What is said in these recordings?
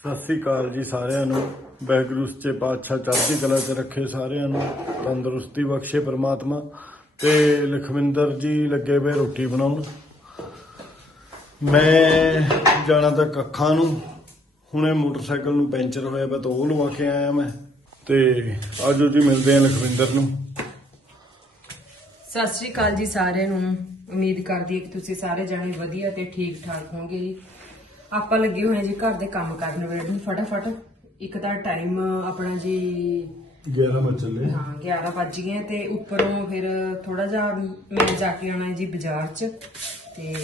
ਸਤਿ ਸ੍ਰੀ ਅਕਾਲ ਜੀ ਸਾਰਿਆਂ ਨੂੰ। ਵਾਹਿਗੁਰੂ ਸੱਚੇ ਪਾਤਸ਼ਾਹ ਚੜ੍ਹਦੀ ਕਲਾ 'ਚ ਰੱਖੇ ਸਾਰਿਆਂ ਨੂੰ। ਤੰਦਰੁਸਤੀ ਬਖਸ਼ੇ ਪ੍ਰਮਾਤਮਾ। ਤੇ ਲਖਵਿੰਦਰ ਜੀ ਲੱਗੇ ਵੇ ਰੋਟੀ ਬਣਾਉਣ। ਮੈਂ ਜਾਣਾ ਤਾਂ ਕੱਖਾਂ ਨੂੰ। ਹੁਣੇ ਮੋਟਰਸਾਈਕਲ ਨੂੰ ਪੈਂਚਰ ਹੋਇਆ ਵਾ ਤਾਂ ਉਹ ਲਵਾ ਕੇ ਆਇਆ ਮੈਂ। ਤੇ ਆਜੋ ਜੀ ਮਿਲਦੇ ਆ ਲਖਵਿੰਦਰ ਨੂੰ। ਸਤਿ ਸ਼੍ਰੀ ਅਕਾਲ ਜੀ ਸਾਰਿਆਂ ਨੂੰ। ਉਮੀਦ ਕਰਦੀ ਹਾਂ ਕਿ ਤੁਸੀਂ ਸਾਰੇ ਜਣੇ ਵਧੀਆ ਤੇ ਠੀਕ ਠਾਕ ਹੋਵੋਗੇ ਜੀ। ਆਪਾਂ ਲੱਗੇ ਹੋਏ ਜੀ ਘਰ ਦੇ ਕੰਮ ਕਰਨ ਵੇਲੇ। ਫਟਾਫਟ ਇੱਕ ਤਾਂ ਟਾਈਮ ਆਪਣਾ ਜੀ 11 ਵਜੇ ਚੱਲੇ। ਹਾਂ 11 ਵੱਜ ਗਏ ਤੇ ਉੱਪਰੋਂ ਫਿਰ ਥੋੜਾ ਜਿਹਾ ਮੈਂ ਜਾ ਕੇ ਆਉਣਾ ਹੈ ਜੀ ਬਾਜ਼ਾਰ 'ਚ ਤੇ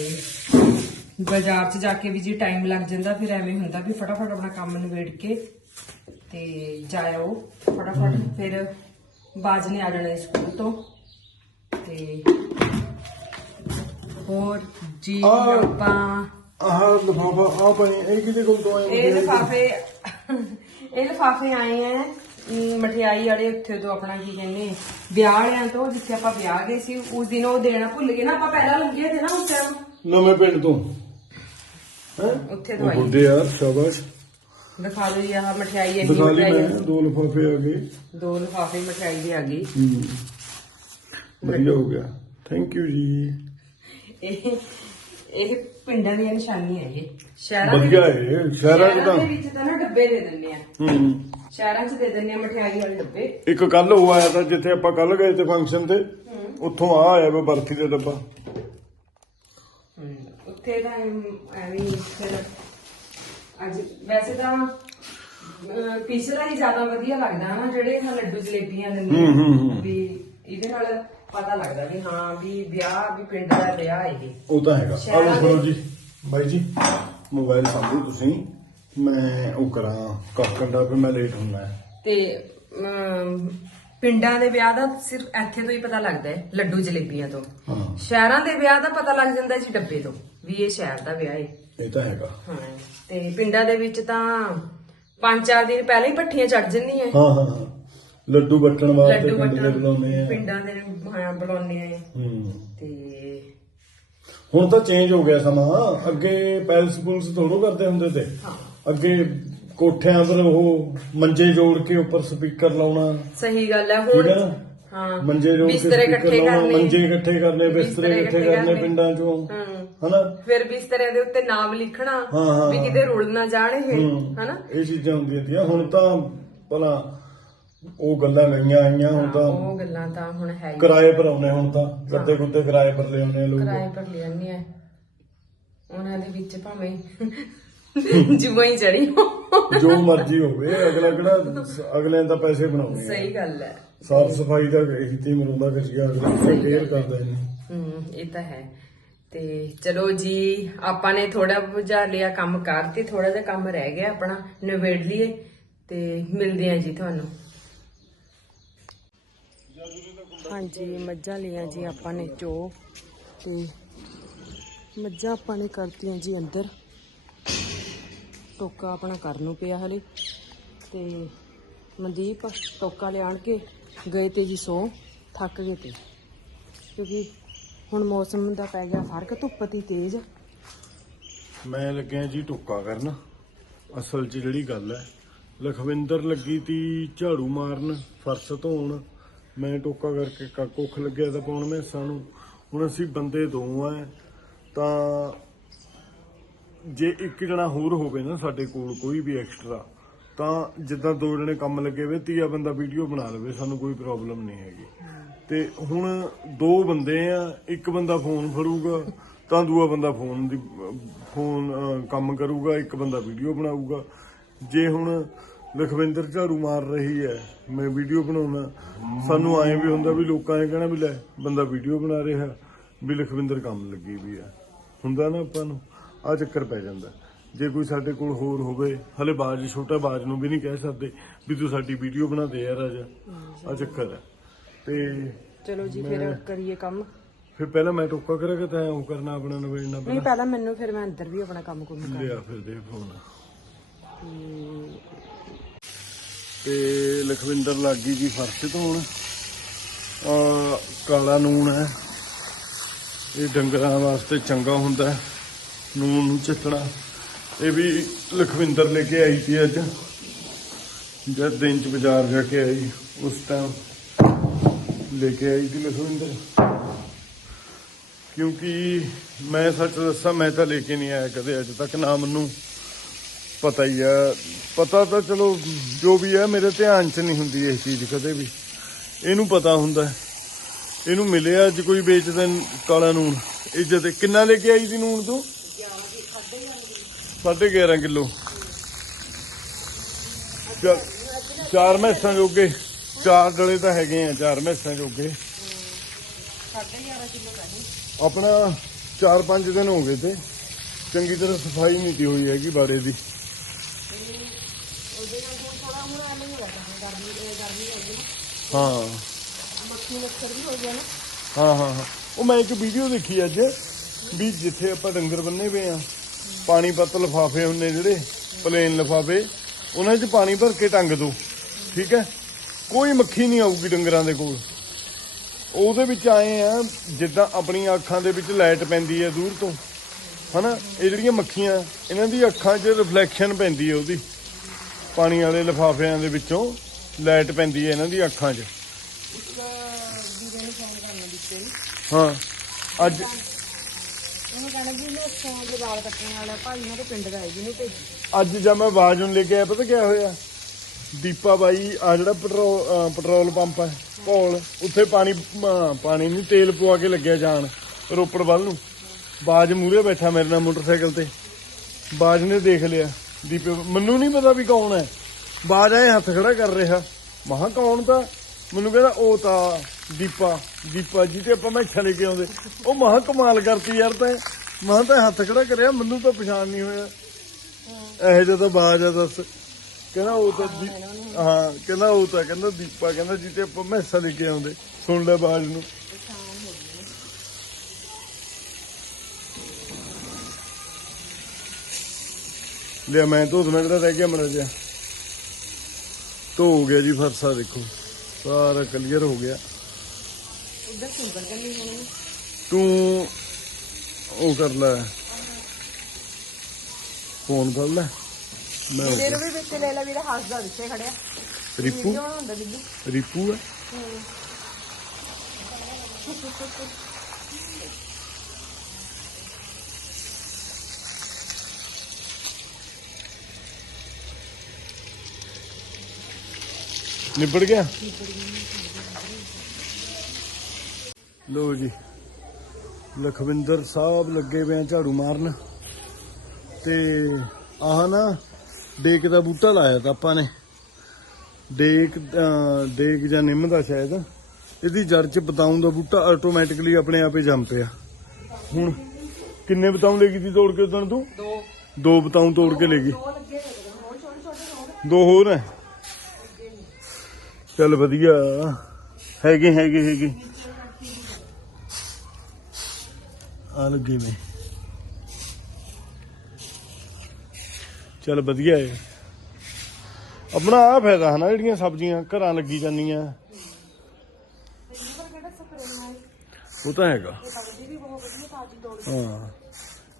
ਬਾਜ਼ਾਰ 'ਚ ਜਾ ਕੇ ਵੀ ਜੀ ਟਾਈਮ ਲੱਗ ਜਾਂਦਾ ਫਿਰ ਐਵੇਂ ਹੁੰਦਾ ਵੀ ਫਟਾਫਟ ਆਪਣਾ ਕੰਮ ਨਿਬੇੜ ਕੇ ਤੇ ਜਾਇਓ। ਫਟਾਫਟ ਫਿਰ ਬਾਜ ਨੇ ਆ ਜਾਣਾ ਸਕੂਲ ਤੋਂ ਤੇ ਹੋਰ ਜੀ। ਆਪਾਂ ਆਹ ਲਫਾਫਾ ਆ ਪਈ ਇਹ ਕਿਹਦੇ ਕੋਲ ਤੋਂ ਆਇਆ ਇਹ ਲਿਫਾਫੇ ਇਹ ਲਿਫਾਫੇ ਆਏ ਆ ਮਠਿਆਈ ਵਾਲੇ ਉੱਥੇ ਤੋਂ ਆਪਣਾ ਕੀ ਕਹਿੰਦੇ ਵਿਆਹ ਵਾਲਿਆਂ ਤੋਂ ਜਿੱਥੇ ਆਪਾਂ ਵਿਆਹ ਗਏ ਸੀ ਉਸ ਦਿਨ ਉਹ ਦੇਣਾ ਭੁੱਲ ਗਏ ਨਾ ਆਪਾਂ ਪਹਿਲਾਂ ਲੰਘੇ ਤੇ ਨਾ ਉਸ ਟਾਈਮ ਨਵੇਂ ਪਿੰਡ ਤੋਂ। ਹੈ? ਉੱਥੇ ਤੋਂ ਆਈ ਬੁੱਢੇ ਯਾਰ ਸ਼ਾਬਾਸ਼। ਦਿਖਾ ਦਿਓ ਜੀ ਆਹ ਮਠਿਆਈ ਇਹ ਦਿਖਾ ਲਈ ਮੈਂ ਦੋ ਲਫਾਫੇ ਆ ਗਏ। ਦੋ ਲਿਫਾਫੇ ਮਠਿਆਈ ਦੇ ਆ ਗਈ ਹੂੰ। ਵਧੀਆ ਹੋ ਗਿਆ। ਥੈਂਕ ਯੂ ਜੀ। ਇਹ ਇਹ ਪਿੰਡਾਂ ਦੀਆਂ ਨਿਸ਼ਾਨੀਆਂ ਇਹ ਸ਼ਹਿਰਾਂ ਦੇ ਵਧੀਆ ਹੈ ਸ਼ਹਿਰਾਂ 'ਚ ਦੇ ਵਿੱਚ ਤਾਂ ਨਾ ਡੱਬੇ ਦੇ ਦਿੰਦੇ ਆ। ਹੂੰ। ਸ਼ਹਿਰਾਂ 'ਚ ਦੇ ਦਿੰਦੇ ਆ ਮਠਿਆਈ ਵਾਲੇ ਡੱਬੇ। ਇੱਕ ਕੱਲ ਉਹ ਆਇਆ ਤਾਂ ਜਿੱਥੇ ਆਪਾਂ ਕੱਲ ਗਏ ਤੇ ਫੰਕਸ਼ਨ ਤੇ ਉੱਥੋਂ ਆ ਆਇਆ ਵਾ ਬਰਫੀ ਦਾ ਡੱਬਾ। ਉੱਥੇ ਤਾਂ ਐਵੇਂ ਹੀ ਫਿਰ ਅੱਜ ਵੈਸੇ ਤਾਂ ਅਹ, ਪਿਛਲਾ ਹੀ ਜ਼ਿਆਦਾ ਵਧੀਆ ਲੱਗਦਾ ਨਾ ਜਿਹੜੇ ਇਹ ਲੱਡੂ ਜਲੇਬੀਆਂ ਦਿੰਦੇ ਹੂੰ। ਵੀ ਇਹਦੇ ਨਾਲ ਪਤਾ ਲੱਗਦਾ ਵੀ ਹਾਂ ਵੀ ਵਿਆਹ ਵੀ ਪਿੰਡ ਦਾ ਵਿਆਹ ਇਹ। ਉਹ ਤਾਂ ਹੈਗਾ। ਆ ਲਓ ਫੜੋ ਜੀ। ਬਾਈ ਜੀ ਮੋਬਾਈਲ ਸਾਂਭੋ ਤੁਸੀਂ। ਮੈਂ ਉਹ ਕਰਾਂ ਦਾ ਵੀ ਮੈਂ ਲੇਟ ਹੁੰਨਾ ਹੈ ਤੇ ਅਮ, ਪਿੰਡਾਂ ਦੇ ਵਿਆਹ ਦਾ ਸਿਰਫ ਇੱਥੇ ਤੋਂ ਹੀ ਪਤਾ ਲੱਗਦਾ ਹੈ ਲੱਡੂ ਜਲੇਬੀਆਂ ਤੋਂ। ਹਾਂ। ਸ਼ਹਿਰਾਂ ਦੇ ਵਿਆਹ ਦਾ ਪਤਾ ਲੱਗ ਜਾਂਦਾ ਜੀ ਡੱਬੇ ਤੋਂ ਵੀ ਇਹ ਸ਼ਹਿਰ ਦਾ ਵਿਆਹ ਹੈ ਇਹ ਤਾਂ ਹੈਗਾ। ਹਾਂ ਤੇ ਪਿੰਡਾਂ ਦੇ ਵਿੱਚ ਤਾਂ ਪੰਜ ਚਾਰ ਦਿਨ ਪਹਿਲਾਂ ਹੀ ਪੱਠੀਆਂ ਚੜ ਜੰਦੀਆਂ। ਹਾਂ ਹਾਂ ਹਾਂ। ਲੱਡੂ ਵੱਟਣ ਵਾਸਤੇ ਲੱਡੂ ਪਿੰਡ ਦੇ ਬੁਲਾਉਂਦੇ ਆ। ਪਿੰਡਾਂ ਦੇ ਹਾਂ ਬੁਲਾਉਂਦੇ ਆ। ਹੂੰ। ਤੇ ਹੁਣ ਤਾਂ ਚੇਂਜ ਹੋ ਗਿਆ ਸਮਾਂ। ਅੱਗੇ ਪੈਲਸ ਪੁਲਸ ਥੋੜੋ ਕਰਦੇ ਹੁੰਦੇ ਤੇ। ਅੱਗੇ ਕੋਠਿਆਂ ਪਰ ਉਹ ਮੰਜੇ ਜੋੜ ਕੇ ਉੱਪਰ ਸਪੀਕਰ ਲਾਉਣਾ। ਸਹੀ ਗੱਲ ਹੈ ਹੁਣ ਹੈ। ਮੰਜੇ ਜੋੜ ਕੇ ਬਿਸਤਰੇ ਇਕੱਠੇ ਕਰਨੇ। ਮੰਜੇ ਇਕੱਠੇ ਕਰਨੇ ਬਿਸਤਰੇ ਬਿਸਤਰੇ ਇਕੱਠੇ ਕਰਨੇ। ਪਿੰਡਾਂ ਚੋਂ। ਹਨਾ? ਫਿਰ ਬਿਸਤਰਿਆਂ ਦੇ ਉੱਤੇ ਨਾਮ ਲਿਖਣਾ ਵੀ। ਕਿਤੇ ਰੁਲ ਨਾ ਜਾਣ ਇਹ। ਹਨਾ? ਇਹ ਚੀਜ਼ਾਂ ਹੁੰਦੀਆਂ ਤੀਆਂ। ਹੁਣ ਤਾਂ ਭਲਾ ਉਹ ਗੱਲਾਂ ਗਈਆਂ ਆਈਆਂ ਹੁਣ ਤਾਂ ਉਹ ਗੱਲਾਂ ਤਾਂ ਹੁਣ ਹੈ ਹੀ। ਕਿਰਾਏ ਪਰ ਆਉਣੇ ਹੁਣ ਤਾਂ ਗੱਦੇ ਗੁੱਦੇ ਕਿਰਾਏ ਪਰ ਲੈ ਆਉਣੇ ਲੋਕ। ਕਿਰਾਏ ਪਰ ਲੈ ਜਾਂਦੇ ਆ। ਉਹਨਾਂ ਦੇ ਵਿੱਚ ਭਾਵੇਂ ਜੁਆ ਹੀ ਚੜੀ ਜੋ ਮਰਜ਼ੀ ਹੋਵੇ ਅਗਲਾ ਕਿਹੜਾ ਅਗਲੇ ਨੇ ਤਾਂ ਪੈਸੇ ਬਣਾਉਣੇ ਸਹੀ ਗੱਲ ਹੈ। ਸਾਫ਼ ਸਫ਼ਾਈ ਦਾ ਇਹੀ ਤੇ ਮਰੂੰਦਾ ਕਰੀਆ ਅਗਲਾ ਕੇਅਰ ਕਰਦਾ ਇਹਨੇ। ਹੂੰ ਇਹ ਤਾਂ ਹੈ। ਤੇ ਚਲੋ ਜੀ ਆਪਾਂ ਨੇ ਥੋੜਾ ਬੁਝਾ ਲਿਆ ਕੰਮ ਕਰ ਤੇ ਥੋੜਾ ਜਿਹਾ ਕੰਮ ਰਹਿ ਗਿਆ ਆਪਣਾ ਨਿਬੇੜ ਲਈਏ। ਤੇ ਮਿਲਦੇ ਆ ਜੀ ਤੁਹਾਨੂੰ। ਹਾਂਜੀ, ਮੱਝਾਂ ਲਿਆ ਜੀ ਆਪਾਂ ਨੇ ਚੋ ਤੇ ਮੱਝਾਂ ਆਪਾਂ ਨੇ ਕਰਤੀਆਂ ਜੀ ਅੰਦਰ। ਟੋਕਾ ਆਪਣਾ ਕਰਨ ਨੂੰ ਪਿਆ ਹਲੇ ਤੇ ਮਨਦੀਪ ਟੋਕਾ ਲਿਆਣ ਕੇ ਗਏ ਤੇ ਜੀ ਸੋ, ਥੱਕ ਗਏ ਤੇ। ਕਿਉਂਕਿ ਹੁਣ ਮੌਸਮ ਦਾ ਪੈ ਗਿਆ ਫ਼ਰਕ, ਧੁੱਪ ਤੀ ਤੇਜ਼। ਮੈਂ ਲੱਗਿਆ ਜੀ ਟੋਕਾ ਕਰਨ। ਅਸਲ 'ਚ ਜਿਹੜੀ ਗੱਲ ਹੈ, ਲਖਵਿੰਦਰ ਲੱਗੀ ਤੀ ਝਾੜੂ ਮਾਰਨ, ਫਰਸ਼ ਧੋਣ। ਮੈਂ ਟੋਕਾ ਕਰਕੇ ਕ- ਕੁੱਖ ਲੱਗਿਆ ਤਾਂ ਪਾਉਣ ਮੈਂ? ਸਾਨੂੰ, ਹੁਣ ਅਸੀਂ ਬੰਦੇ ਦੋ ਆ, ਤਾਂ ਜੇ ਇੱਕ ਜਣਾ ਹੋਰ ਹੋਵੇ ਨਾ ਸਾਡੇ ਕੋਲ, ਕੋਈ ਵੀ ਐਕਸਟਰਾ ਤਾਂ ਜਿੱਦਾਂ ਦੋ ਜਣੇ ਕੰਮ ਲੱਗੇ ਹੋਏ, ਤੀਆ ਬੰਦਾ ਵੀਡੀਓ ਬਣਾ ਲਵੇ, ਸਾਨੂੰ ਕੋਈ ਪ੍ਰੋਬਲਮ ਨਹੀਂ ਹੈਗੀ। ਤੇ ਹੁਣ ਦੋ ਬੰਦੇ ਆ, ਇੱਕ ਬੰਦਾ ਫੋਨ ਫੜੂਗਾ, ਤਾਂ ਦੂਆ ਬੰਦਾ ਫੋਨ ਦੀ ਫੋਨ ਕੰਮ ਕਰੂਗਾ, ਇੱਕ ਬੰਦਾ ਵੀਡੀਓ ਬਣਾਊਗਾ। ਜੇ ਹੁਣ ਲਖਵਿੰਦਰ ਝਾੜੂ ਮਾਰ ਰਹੀ ਹੈ। ਮੈਂ ਵੀਡੀਓ ਬਣਾਉਣਾ। ਸਾਨੂੰ ਐਂ ਵੀ ਹੁੰਦਾ ਵੀ ਲੋਕਾਂ ਨੇ ਕਹਿਣਾ ਵੀ ਲੈ ਬੰਦਾ ਵੀਡੀਓ ਬਣਾ ਰਿਹਾ ਵੀ ਲਖਵਿੰਦਰ ਕੰਮ ਲੱਗੀ ਵੀ ਹੈ। ਹੁੰਦਾ ਨਾ ਆਪਾਂ ਨੂੰ ਆ ਚੱਕਰ ਪੈ ਜਾਂਦਾ। ਜੇ ਕੋਈ ਸਾਡੇ ਕੋਲ ਹੋਰ ਹੋਵੇ ਹਲੇ ਬਾਜ ਛੋਟਾ ਬਾਜ ਨੂੰ ਵੀ ਨਹੀਂ ਕਹਿ ਸਕਦੇ ਵੀ ਤੂੰ ਸਾਡੀ ਵੀਡੀਓ ਬਣਾ ਦੇ ਯਾਰ ਅੱਜ। ਆ ਚੱਕਰ ਹੈ। ਤੇ ਚਲੋ ਜੀ ਫਿਰ ਕਰੀਏ ਕੰਮ। ਫਿਰ ਪਹਿਲਾਂ ਮੈਂ ਟੋਕਾ ਕਰਾਂਗਾ ਤਾਂ ਉਹ ਕਰਨਾ ਆਪਣਾ ਨਵੇੜਨਾ ਨਹੀਂ ਪਹਿਲਾਂ? ਮੈਨੂੰ ਫਿਰ ਮੈਂ ਅੰਦਰ ਵੀ ਆਪਣਾ ਕੰਮ ਕੁਮ ਕਰ ਲਿਆ ਫਿਰ ਦੇ ਫੋਨ ਤੇ ਲਖਵਿੰਦਰ ਲੱਗ ਜੀ ਫਰਸ਼ ਧੋਣ ਆ ਕਾਲਾ ਨੂਣ ਹੈ। ਇਹ ਡੰਗਰਾਂ ਵਾਸਤੇ ਚੰਗਾ ਹੁੰਦਾ ਹੈ। ਨੂਣ ਨੂੰ ਚੱਟਣਾ। ਇਹ ਵੀ ਲਖਵਿੰਦਰ ਲੈ ਕੇ ਆਈ ਸੀ ਅੱਜ। ਜਦ ਦਿਨ ਚ ਬਾਜ਼ਾਰ ਜਾ ਕੇ ਆਈ, ਉਸ ਟਾਈਮ ਲੈ ਕੇ ਆਈ ਸੀ ਲਖਵਿੰਦਰ। ਕਿਉਂਕਿ ਮੈਂ ਸੱਚ ਦੱਸਾਂ, ਮੈਂ ਤਾਂ ਲੈ ਕੇ ਨਹੀਂ ਆਇਆ ਕਦੇ ਅੱਜ ਤੱਕ ਨਾ ਮੈਨੂੰ। ਪਤਾ ਹੀ ਆ। ਪਤਾ ਤਾਂ ਚਲੋ ਜੋ ਵੀ ਹੈ ਮੇਰੇ ਧਿਆਨ 'ਚ ਨਹੀਂ ਹੁੰਦੀ ਇਹ ਚੀਜ਼ ਕਦੇ ਵੀ। ਇਹਨੂੰ ਪਤਾ ਹੁੰਦਾ। ਇਹਨੂੰ ਮਿਲਿਆ ਅੱਜ ਕੋਈ ਵੇਚਦਾ ਕਾਲਾ ਨੂਣ। ਇੱਜ਼ਤ ਕਿੰਨਾ ਲੈ ਕੇ ਆਈ ਸੀ ਨੂਣ ਤੂੰ? 11.5 ਕਿਲੋ। ਚਾਰ ਮੈਸਾਂ ਜੋਗੇ। ਚਾਰ ਡਲੇ ਤਾਂ ਹੈਗੇ ਆ, ਚਾਰ ਮੈਸਾਂ ਜੋਗੇ। ਆਪਣਾ 4-5 ਦਿਨ ਹੋ ਗਏ ਤੇ। ਚੰਗੀ ਤਰ੍ਹਾਂ ਸਫ਼ਾਈ ਨਹੀਂ ਤੀ ਹੋਈ ਹੈਗੀ ਬਾੜੇ ਦੀ। ਹਾਂ। ਹਾਂ ਹਾਂ ਹਾਂ। ਉਹ ਮੈਂ ਇੱਕ ਵੀਡੀਓ ਦੇਖੀ ਅੱਜ, ਵੀ ਜਿੱਥੇ ਆਪਾਂ ਡੰਗਰ ਬੰਨੇ ਪਏ ਆ ਪਾਣੀ ਪੱਤ ਲਫਾਫੇ ਹੁੰਨੇ ਜਿਹੜੇ ਪਲੇਨ ਲਫਾਫੇ, ਉਹਨਾਂ 'ਚ ਪਾਣੀ ਭਰ ਕੇ ਟੰਗ ਦੋ, ਠੀਕ ਹੈ? ਕੋਈ ਮੱਖੀ ਨਹੀਂ ਆਊਗੀ ਡੰਗਰਾਂ ਦੇ ਕੋਲ। ਉਹਦੇ ਵਿੱਚ ਆਏ ਆ, ਜਿੱਦਾਂ ਆਪਣੀਆਂ ਅੱਖਾਂ ਦੇ ਵਿੱਚ ਲਾਈਟ ਪੈਂਦੀ ਹੈ ਦੂਰ ਤੋਂ, ਹਨਾ? ਇਹ ਜਿਹੜੀਆਂ ਮੱਖੀਆਂ, ਇਹਨਾਂ ਦੀ ਅੱਖਾਂ 'ਚ ਰਿਫਲੈਕਸ਼ਨ ਪੈਂਦੀ ਹੈ ਉਹਦੀ, ਪਾਣੀ ਵਾਲੇ ਲਿਫਾਫਿਆਂ ਦੇ ਵਿੱਚੋਂ। ਲਾਈਟ ਪੈਂਦੀ ਹੈ ਇਹਨਾਂ ਦੀ ਅੱਖਾਂ 'ਚ। ਹਾਂ। ਅੱਜ ਉਹਨੂੰ ਕਹਿੰਦਾ ਵੀ ਮੈਂ ਫੋਨ ਦੇ ਵਾਲ ਕੱਟਣ ਵਾਲਾ ਭਾਈ ਉਹਨਾਂ ਦੇ ਪਿੰਡ ਦਾ ਹੈ ਜਿਹਨੂੰ ਭੇਜ। ਅੱਜ ਜਦ ਮੈਂ ਆਵਾਜ਼ ਨੂੰ ਲੈ ਕੇ ਆਇਆ ਪਤਾ ਕੀ ਹੋਇਆ? ਦੀਪਾ ਬਾਈ ਆ ਜਿਹੜਾ ਪੈਟਰੋਲ ਪੈਟਰੋਲ ਪੰਪ ਹੈ ਕੋਲ ਉੱਥੇ ਪਾਣੀ ਪਾਣੀ ਨਹੀਂ ਤੇਲ ਪਵਾ ਕੇ ਲੱਗਿਆ ਜਾਣ ਰੋਪੜ ਵੱਲ ਨੂੰ। ਬਾਜ ਮੂਰੇ ਬੈਠਾ ਮੇਰੇ ਨਾਲ ਮੋਟਰਸਾਈਕਲ ਤੇ। ਬਾਜ ਨੇ ਦੇਖ ਲਿਆ। ਦੀਪੇ ਮੈਨੂੰ ਨਹੀਂ ਪਤਾ ਵੀ ਕੌਣ ਹੈ। ਬਾਜ ਇਹ ਹੱਥ ਖੜਾ ਕਰ ਰਿਹਾ। ਮਹਾ ਕੌਣ ਤਾਂ? ਮੈਨੂੰ ਕਹਿੰਦਾ, ਉਹ ਤਾਂ ਦੀਪਾ ਦੀਪਾ ਜੀ ਤੇ ਆਪਾਂ ਮੈਂ ਲੈ ਕੇ ਆਉਂਦੇ। ਉਹ ਮਹਾ ਕਮਾਲ ਕਰਤੀ ਯਾਰ ਤਾਂ। ਮਹਾ ਤਾਂ ਹੱਥ ਖੜਾ ਕਰਿਆ, ਮੈਨੂੰ ਤਾਂ ਪਛਾਣ ਨਹੀਂ ਹੋਇਆ। ਇਹ ਜਿਹਾ ਤਾਂ ਦੱਸ। ਕਹਿੰਦਾ, ਉਹ ਤਾਂ ਹਾਂ, ਕਹਿੰਦਾ, ਉਹ ਤਾਂ, ਕਹਿੰਦਾ ਦੀਪਾ, ਕਹਿੰਦਾ ਜੀ ਤੇ ਆਪਾਂ ਮੈਂ ਲੈ ਕੇ ਆਉਂਦੇ। ਸੁਣ ਲੈ ਬਾਜ ਨੂੰ। ਲਿਆ, ਮੈਂ ਧੋ ਦਣਾ ਜਿਹੜਾ ਰਹਿ ਗਿਆ, ਮੜਾ ਜਿਹਾ। ਧੋ ਹੋ ਗਿਆ ਜੀ ਫਰਸਾ ਦੇਖੋ। ਸਾਰਾ ਕਲੀਅਰ ਹੋ ਗਿਆ। ਉਧਰ ਸਿੰਪਲ ਕਰਨੀ ਹੋਣੀ ਤੂੰ ਉਹ ਕਰ ਲੈ। ਫੋਨ ਕਰ ਲੈ। ਮੈਂ ਵੀਰੇ ਵੀ ਵਿੱਚ ਲੈ ਲੈ ਵੀਰਾ ਹੱਸਦਾ ਪਿੱਛੇ ਖੜਿਆ। ਰਿਪੂ? ਵੀਡੀਓ ਬਣਾਉਂਦਾ ਬਿੱਲੂ ਰਿਪੂ ਹੈ। ਨਿਬੜ ਗਿਆ? ਲੋ ਜੀ ਲਖਵਿੰਦਰ ਸਾਹਿਬ ਲੱਗੇ ਪਏ ਆ ਝਾੜੂ ਮਾਰਨ। ਤੇ ਆਹ ਨਾ ਡੇਕ ਦਾ ਬੂਟਾ ਲਾਇਆ ਤਾਂ ਆਪਾਂ ਨੇ। ਡੇਕ ਡੇਕ ਜਾਂ ਨਿੰਮ ਦਾ ਸ਼ਾਇਦ। ਇਹਦੀ ਜੜ 'ਚ ਬਤਾਉਂ ਦਾ ਬੂਟਾ ਆਟੋਮੈਟਿਕਲੀ ਆਪਣੇ ਆਪੇ ਜੰਮ ਪਿਆ। ਹੁਣ ਕਿੰਨੇ ਬਤਾਉਂ ਲੈ ਗਈ ਸੀ ਤੋੜ ਕੇ ਉਦੋਂ ਤੂੰ? ਦੋ। ਦੋ ਬਤਾਉਂ ਤੋੜ ਕੇ ਲੈ ਗਈ। ਦੋ ਹੋਰ ਹੈ। ਚੱਲ ਵਧੀਆ। ਹੈਗੇ ਹੈਗੇ ਹੈਗੇ। ਆ ਲੱਗੇ ਨੇ। ਚੱਲ ਵਧੀਆ ਹੈ ਆਪਣਾ ਆ ਫਾਇਦਾ ਹੈ ਜਿਹੜੀਆਂ ਸਬਜ਼ੀਆਂ ਘਰਾਂ ਲੱਗੀ ਜਾਂਦੀਆਂ। ਉਹ ਤਾਂ ਹੈਗਾ। ਹਾਂ।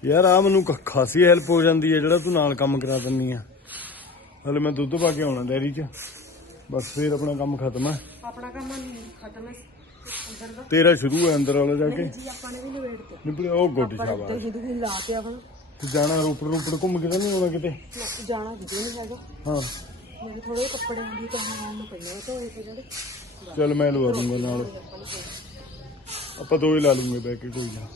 ਯਾਰ ਆ ਮੈਨੂੰ ਖਾਸੀ ਹੈਲਪ ਹੋ ਜਾਂਦੀ ਹੈ ਜਿਹੜਾ ਤੂੰ ਨਾਲ ਕੰਮ ਕਰਾ ਦਿੰਨੀ ਆ। ਹਲੇ ਮੈਂ ਦੁੱਧ ਪਾ ਕੇ ਆਉਣਾ ਡੈਰੀ 'ਚ। ਬਸ ਫੇਰ ਆਪਣਾ ਕੰਮ ਖਤਮ ਹੈ। ਆਪਣਾ ਕੰਮ ਖਤਮ ਹੈ। ਅੰਦਰ ਦਾ। ਤੇਰਾ ਸ਼ੁਰੂ ਹੈ ਅੰਦਰ ਵਾਲਾ ਜਾ ਕੇ। ਜੀ ਆਪਾਂ ਨੇ ਵੀ ਨਿਬੇੜ ਤੇ ਨਿਬੜੇ ਉਹ ਗੁੱਡ ਪਰ ਸ਼ਾਬਾਸ਼। ਤੇ ਜਿੱਦ ਲਾ ਕੇ ਆਪਣਾ ਤੇ ਜਾਣਾ ਰੋਪੜ ਰੋਪੜ ਘੁੰਮ ਕੇ ਤਾਂ ਨਹੀਂ ਆਉਣਾ ਕਿਤੇ? ਜਾਣਾ ਕਿਤੇ ਨਹੀਂ ਹੈਗਾ। ਹਾਂ। ਮੇਰੇ ਥੋੜੇ ਕੱਪੜੇ ਦੀ ਤਾਂ ਹਾਂ ਨੂੰ ਪਈਆਂ ਤੇ ਜਿਹੜੇ ਚੱਲ ਮੈਂ ਲਵਾ ਦੂੰਗਾ ਨਾਲ। ਆਪਾਂ ਦੋ ਹੀ ਲਾ ਲੂੰਗੇ ਬੈ ਕੇ ਕੋਈ ਨਾ।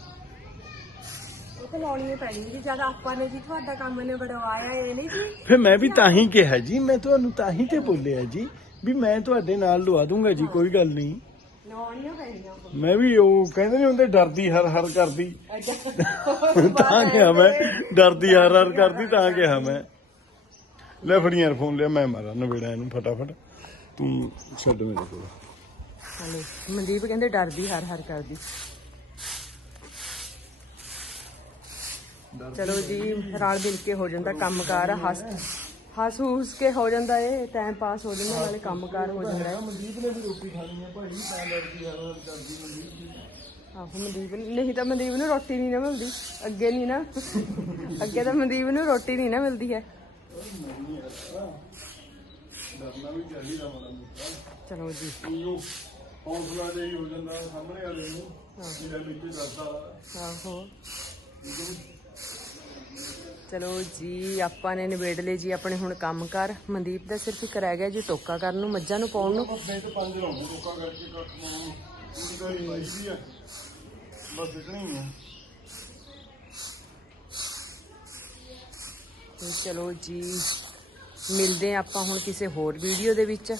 ਉਹ ਤਾਂ ਲਾਉਣੀ ਪੈਣੀ ਜੀ ਜਦ ਆਪਾਂ ਨੇ ਜੀ ਤੁਹਾਡਾ ਕੰਮ ਨੇ ਬੜਵਾਇਆ ਇਹ ਨਹੀਂ ਜੀ? ਫਿਰ ਮੈਂ ਵੀ ਤਾਂ ਹੀ ਕਿਹਾ ਜੀ ਮੈਂ ਤੁਹਾਨੂੰ ਤਾਂ ਹੀ ਤੇ ਬੋਲਿਆ ਜੀ ਵੀ ਮੈਂ ਤੁਹਾਡੇ ਨਾਲ ਲਵਾ ਦੂੰਗਾ ਜੀ ਕੋਈ ਗੱਲ ਨਹੀਂ। ਲਾਉਣੀਆਂ ਪੈਣੀਆਂ ਮੈਂ ਵੀ ਉਹ ਕਹਿੰਦੇ ਨਹੀਂ ਹੁੰਦੇ ਡਰਦੀ ਹਰ ਹਰ ਕਰਦੀ। ਤਾਂ ਕਿਹਾ ਮੈਂ ਡਰਦੀ ਹਰ ਹਰ ਕਰਦੀ ਤਾਂ ਕਿਹਾ ਮੈਂ। ਲੈ ਫੜੀ ਯਾਰ ਫੋਨ ਲਿਆ ਮੈਂ ਮਾਰਾਂ ਨਵੇੜਾ ਇਹਨੂੰ ਫਟਾਫਟ। ਤੂੰ ਛੱਡ ਮੇਰੇ ਕੋਲ। ਹਲੋ ਮਨਦੀਪ ਕਹਿੰਦੇ ਡਰਦੀ ਹਰ ਹਰ ਕਰਦੀ। ਚਲੋ ਜੀ ਰਲ ਮਿਲ ਕੇ ਹੋ ਜਾਂਦਾ ਕੰਮਕਾਰ ਹੱਸ ਹੱਸ ਹੁਸ ਕੇ ਹੋ ਜਾਂਦਾ ਏ ਟਾਈਮ ਪਾਸ ਹੋ ਜਾਂਦਾ ਨਾਲੇ ਕੰਮਕਾਰ ਹੋ ਜਾਂਦਾ ਏ ਮਨਦੀਪ ਨੇ ਵੀ ਰੋਟੀ ਖਾਣੀ ਹੈ ਭਾਈ ਤਾਂ ਹਰ ਹਰ ਕਰਦੀ ਮਨਦੀਪ ਜੀ ਆਹੋ ਮਨਦੀਪ ਨੂੰ- ਨਹੀਂ ਤਾਂ ਮਨਦੀਪ ਨੂੰ ਰੋਟੀ ਨਹੀਂ ਨਾ ਮਿਲਦੀ ਅੱਗੇ ਨਹੀਂ ਨਾ। ਅੱਗੇ ਤਾਂ ਮਨਦੀਪ ਨੂੰ ਰੋਟੀ ਨਹੀਂ ਨਾ ਮਿਲਦੀ ਹੈ। ਡਰਨਾ ਵੀ ਚਾਹੀਦਾ ਮਾੜਾ ਮੋਟਾ। ਚਲੋ ਜੀ। ਹੌਸਲਾ ਦੇ ਹੀ ਹੋ ਜਾਂਦਾ ਸਾਹਮਣੇ ਵਾਲੇ ਨੂੰ ਜਿਹੜਾ ਵਿੱਚ ਵਾ। ਆਹੋ। ਚਲੋ ਜੀ ਆਪਾਂ ਨੇ ਨਿਬੇੜ ਲਏ ਜੀ ਆਪਣੇ ਹੁਣ ਕੰਮ ਕਰ। ਮਨਦੀਪ ਦਾ ਸਿਰਫ ਇੱਕ ਰਹਿ ਗਿਆ ਜੀ ਟੋਕਾ ਕਰਨ ਨੂੰ ਮੱਝਾਂ ਨੂੰ ਪਾਉਣ ਨੂੰ। ਬਸ ਦੇ ਤੇ ਪੰਜ ਲਾਉਣੇ ਲੋਕਾਂ ਕਰਕੇ ਕੱਟ ਨੂੰ ਇਹ ਤਾਂ ਹੀ ਚਾਹੀਦੀ ਆ। ਬਸ ਇਤਨੀ ਹੀ ਆ। ਤੇ ਚਲੋ ਜੀ ਮਿਲਦੇ ਆਪਾਂ ਹੁਣ ਕਿਸੇ ਹੋਰ ਵੀਡੀਓ ਦੇ ਵਿੱਚ।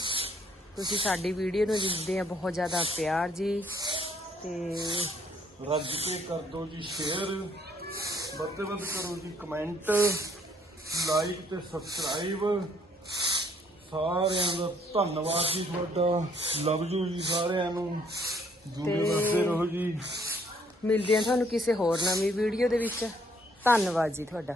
ਤੁਸੀਂ ਸਾਡੀ ਵੀਡੀਓ ਨੂੰ ਦਿੰਦੇ ਆ ਬਹੁਤ ਜ਼ਿਆਦਾ ਪਿਆਰ ਜੀ। ਤੇ ਰੱਜ ਕੇ ਕਰ ਦਿਓ ਜੀ ਸ਼ੇਅਰ ਵੱਧ ਤੋਂ ਵੱਧ ਕਰੋ ਜੀ ਕਮੈਂਟ ਲਾਈਕ ਤੇ ਸਬਸਕ੍ਰਾਈਬ ਸਾਰਿਆਂ ਦਾ ਧੰਨਵਾਦ ਜੀ ਤੁਹਾਡਾ। ਲਵ ਯੂ ਜੀ ਸਾਰਿਆਂ ਨੂੰ। ਜੁੜੇ ਵਸਦੇ ਰਹੋ ਜੀ। ਮਿਲਦੇ ਹਾਂ ਤੁਹਾਨੂੰ ਕਿਸੇ ਹੋਰ ਨਵੀਂ ਵੀਡੀਓ ਦੇ ਵਿੱਚ। ਧੰਨਵਾਦ ਜੀ ਤੁਹਾਡਾ।